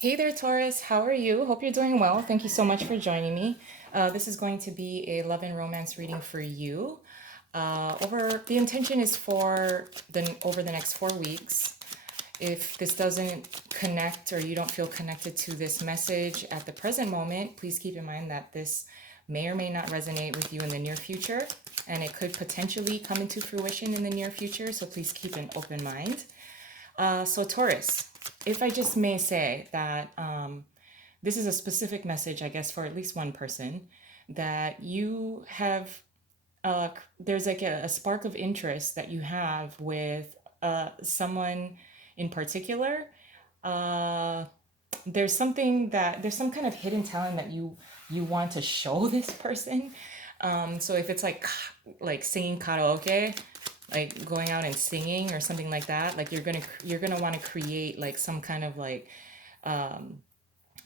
Hey there, Taurus. How are you? Hope you're doing well. Thank you so much for joining me. This is going to be a love and romance reading for you. Over the intention is for the over the next 4 weeks. If this doesn't connect or you don't feel connected to this message at the present moment, please keep in mind that this may or may not resonate with you in the near future, and it could potentially come into fruition in the near future. So please keep an open mind. So Taurus, if I just may say that this is a specific message, I guess, for at least one person, that you have, there's like a spark of interest that you have with someone in particular. Uh, there's some kind of hidden talent that you want to show this person. So if it's like singing karaoke, like going out and singing or something like that, like you're gonna want to create like some kind of like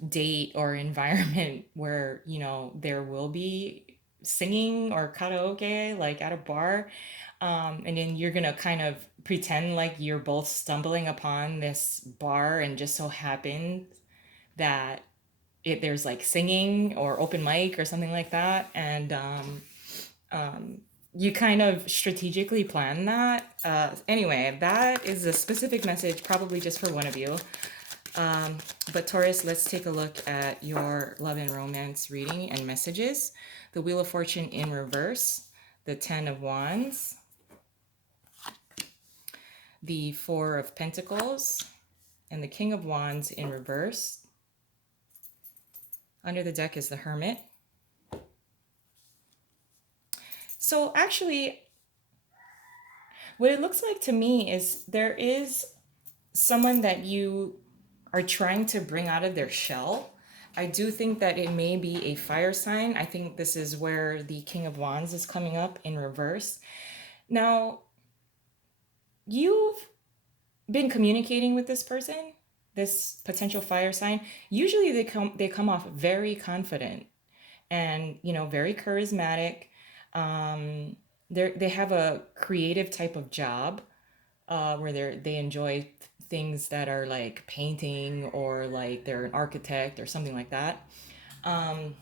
date or environment where there will be singing or karaoke like at a bar, and then you're gonna kind of pretend like you're both stumbling upon this bar and just so happen that there's like singing or open mic or something like that, and you kind of strategically plan that. Anyway, that is a specific message, probably just for one of you. But Taurus, let's take a look at your love and romance reading and messages. The Wheel of Fortune in reverse, the Ten of Wands, the Four of Pentacles, and the King of Wands in reverse. Under the deck is the Hermit. So actually, what it looks like to me is there is someone that you are trying to bring out of their shell. I do think that it may be a fire sign. I think this is where the King of Wands is coming up in reverse. Now, you've been communicating with this person, this potential fire sign. Usually they come off very confident and very charismatic. They have a creative type of job, where they enjoy things that are like painting, or like they're an architect or something like that. Um,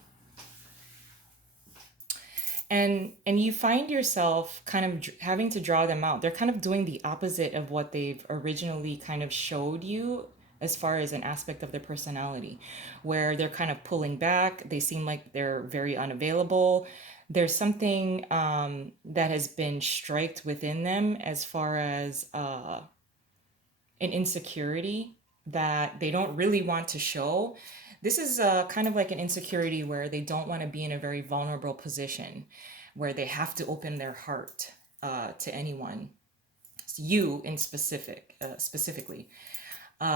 and you find yourself kind of having to draw them out. They're kind of doing the opposite of what they've originally kind of showed you as far as an aspect of their personality, where they're kind of pulling back. They seem like they're very unavailable. There's something that has been striked within them as far as an insecurity that they don't really want to show. This is kind of like an insecurity where they don't want to be in a very vulnerable position, where they have to open their heart to anyone, you in specifically.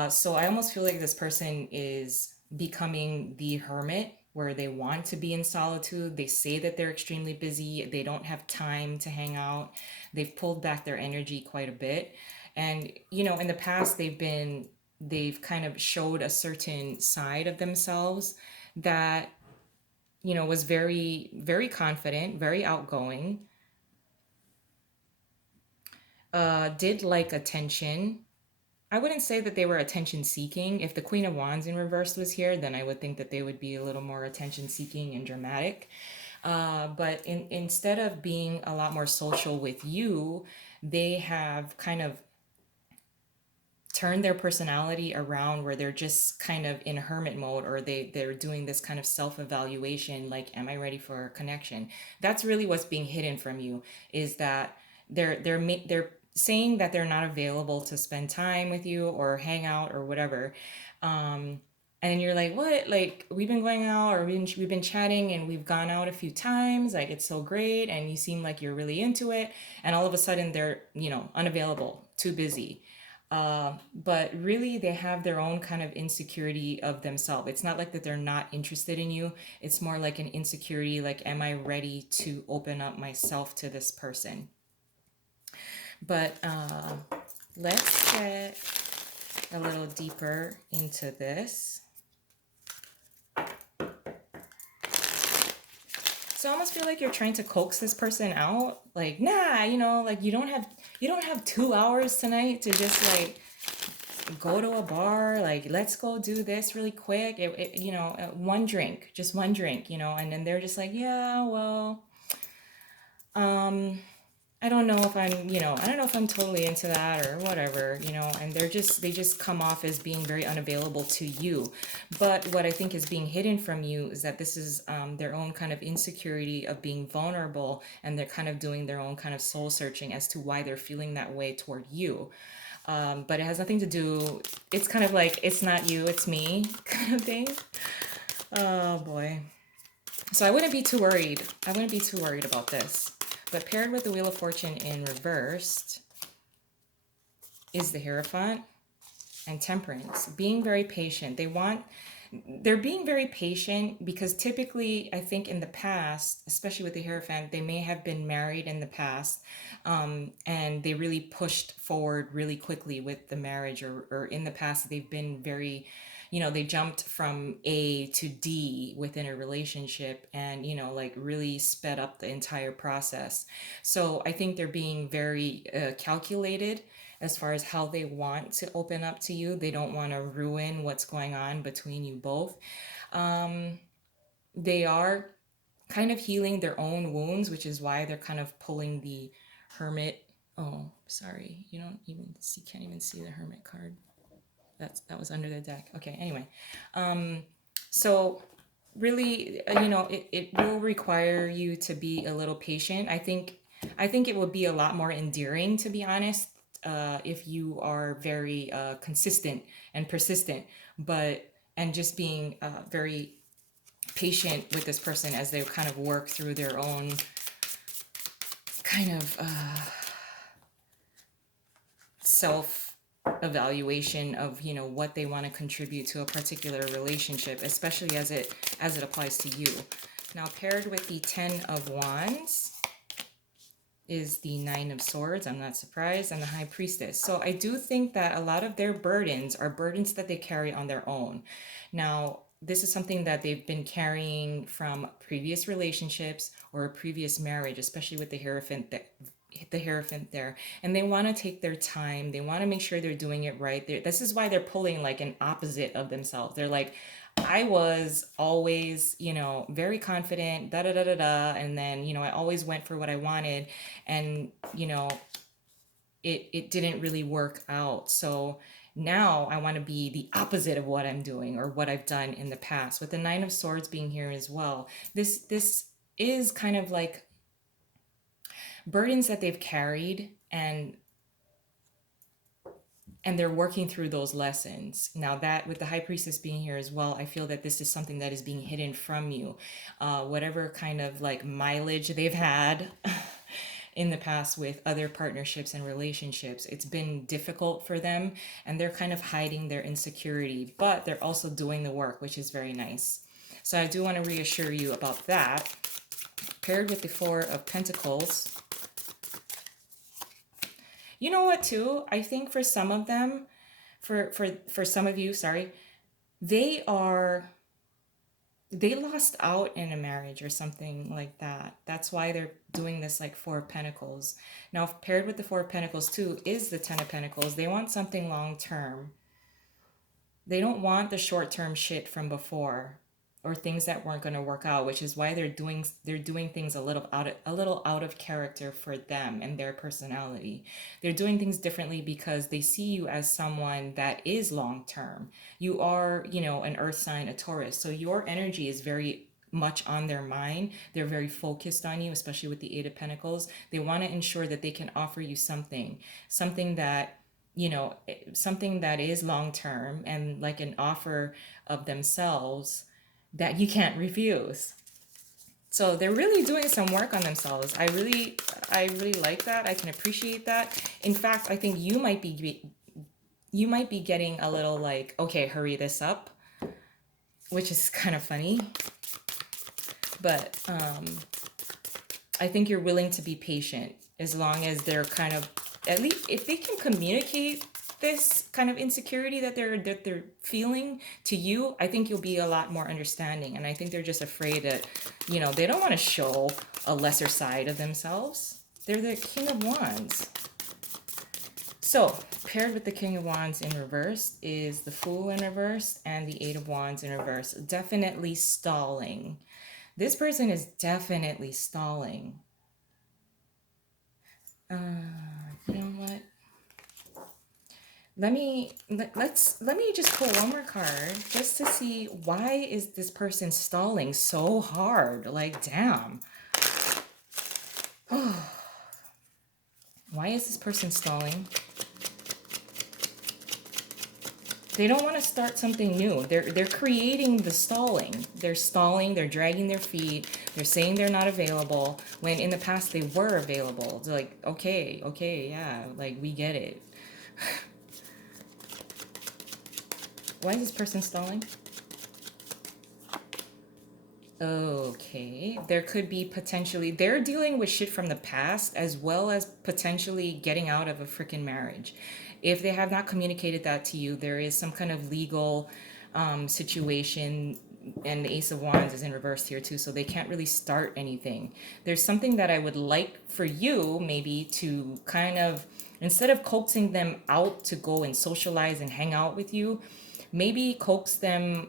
So I almost feel like this person is becoming the hermit, where they want to be in solitude. They say that they're extremely busy. They don't have time to hang out. They've pulled back their energy quite a bit. And, in the past, they've kind of showed a certain side of themselves that, was very, very confident, very outgoing, did like attention. I wouldn't say that they were attention seeking. If the Queen of Wands in reverse was here, then I would think that they would be a little more attention seeking and dramatic. But instead of being a lot more social with you, they have kind of turned their personality around, where they're just kind of in hermit mode, or they're doing this kind of self-evaluation, like, am I ready for a connection? That's really what's being hidden from you, is that they're saying that they're not available to spend time with you or hang out or whatever. And you're like, what? Like, we've been going out, or we've been chatting, and we've gone out a few times. Like, it's so great, and you seem like you're really into it. And all of a sudden, they're unavailable, too busy. But really, they have their own kind of insecurity of themselves. It's not like that they're not interested in you. It's more like an insecurity, like, am I ready to open up myself to this person? But let's get a little deeper into this. So I almost feel like you're trying to coax this person out. Like, nah, like you don't have 2 hours tonight to just like go to a bar, like, let's go do this really quick. One drink, just one drink, and then they're just like, yeah, well, um, I don't know if I don't know if I'm totally into that or whatever, and they just come off as being very unavailable to you. But what I think is being hidden from you is that this is their own kind of insecurity of being vulnerable, and they're kind of doing their own kind of soul searching as to why they're feeling that way toward you. But it has nothing to do, it's kind of like, it's not you, it's me kind of thing. Oh boy. So I wouldn't be too worried. I wouldn't be too worried about this. But paired with the Wheel of Fortune in reversed is the Hierophant and Temperance. Being very patient. They're being very patient because typically, I think in the past, especially with the Hierophant, they may have been married in the past, and they really pushed forward really quickly with the marriage, or in the past, they've been very, they jumped from A to D within a relationship, and, like, really sped up the entire process. So I think they're being very calculated as far as how they want to open up to you. They don't want to ruin what's going on between you both. They are kind of healing their own wounds, which is why they're kind of pulling the Hermit. Oh, sorry. You don't even see, can't even see the Hermit card. That was under the deck. Okay, anyway. So really, it will require you to be a little patient. I think it would be a lot more endearing, to be honest, if you are very consistent and persistent, and just being very patient with this person as they kind of work through their own kind of self evaluation of what they want to contribute to a particular relationship, especially as it applies to you. Now, paired with the 10 of Wands is the 9 of Swords. I'm not surprised. And the High Priestess. So I do think that a lot of their burdens are burdens that they carry on their own. Now, this is something that they've been carrying from previous relationships or a previous marriage, especially with the Hierophant there, and they want to take their time. They want to make sure they're doing it right. This is why they're pulling like an opposite of themselves. They're like, I was always, very confident, da da da da da, and then, I always went for what I wanted, and, it didn't really work out. So now I want to be the opposite of what I'm doing or what I've done in the past. With the 9 of Swords being here as well, this is kind of like burdens that they've carried, and they're working through those lessons. Now, that with the High Priestess being here as well, I feel that this is something that is being hidden from you. Whatever kind of like mileage they've had in the past with other partnerships and relationships, it's been difficult for them, and they're kind of hiding their insecurity, but they're also doing the work, which is very nice. So I do want to reassure you about that. Paired with the 4 of Pentacles. You know what, too? I think for some of them, for some of you, sorry, they lost out in a marriage or something like that. That's why they're doing this like 4 of Pentacles. Now, paired with the 4 of Pentacles, too, is the 10 of Pentacles. They want something long term. They don't want the short term shit from before, or things that weren't going to work out, which is why they're doing things a little out of character for them and their personality. They're doing things differently because they see you as someone that is long term. You are, an earth sign, a Taurus. So your energy is very much on their mind. They're very focused on you, especially with the 8 of Pentacles. They want to ensure that they can offer you something that something that is long term, and like an offer of themselves that you can't refuse. So they're really doing some work on themselves. I really like that. I can appreciate that. In fact, I think you might be getting a little like, okay, hurry this up, which is kind of funny. But I think you're willing to be patient as long as they're kind of, at least if they can communicate this kind of insecurity that they're feeling to you, I think you'll be a lot more understanding. And I think they're just afraid that, they don't want to show a lesser side of themselves. They're the King of Wands. So, paired with the King of Wands in reverse is the Fool in reverse and the Eight of Wands in reverse. Definitely stalling. This person is definitely stalling. You know what? Let me just pull one more card just to see why is this person stalling so hard? Like, damn. Why is this person stalling? They don't want to start something new. They're creating the stalling. They're stalling, they're dragging their feet, they're saying they're not available when in the past they were available. They're like, okay, yeah, like we get it. Why is this person stalling? Okay, there could be potentially, they're dealing with shit from the past as well as potentially getting out of a freaking marriage. If they have not communicated that to you, there is some kind of legal situation, and the Ace of Wands is in reverse here too, so they can't really start anything. There's something that I would like for you maybe to kind of, instead of coaxing them out to go and socialize and hang out with you, maybe coax them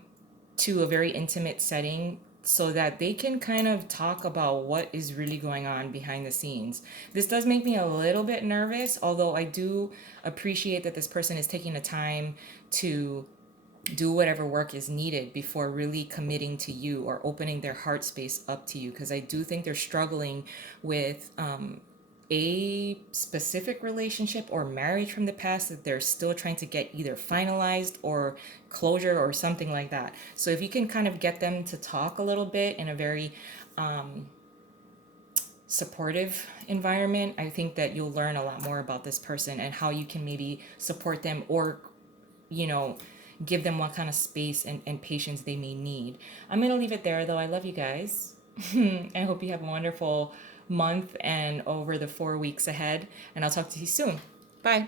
to a very intimate setting so that they can kind of talk about what is really going on behind the scenes. This does make me a little bit nervous, although I do appreciate that this person is taking the time to do whatever work is needed before really committing to you or opening their heart space up to you, because I do think they're struggling with a specific relationship or marriage from the past that they're still trying to get either finalized or closure or something like that. So if you can kind of get them to talk a little bit in a very supportive environment, I think that you'll learn a lot more about this person and how you can maybe support them or, you know, give them what kind of space and patience they may need. I'm going to leave it there though. I love you guys. I hope you have a wonderful month and over the 4 weeks ahead. And I'll talk to you soon. Bye.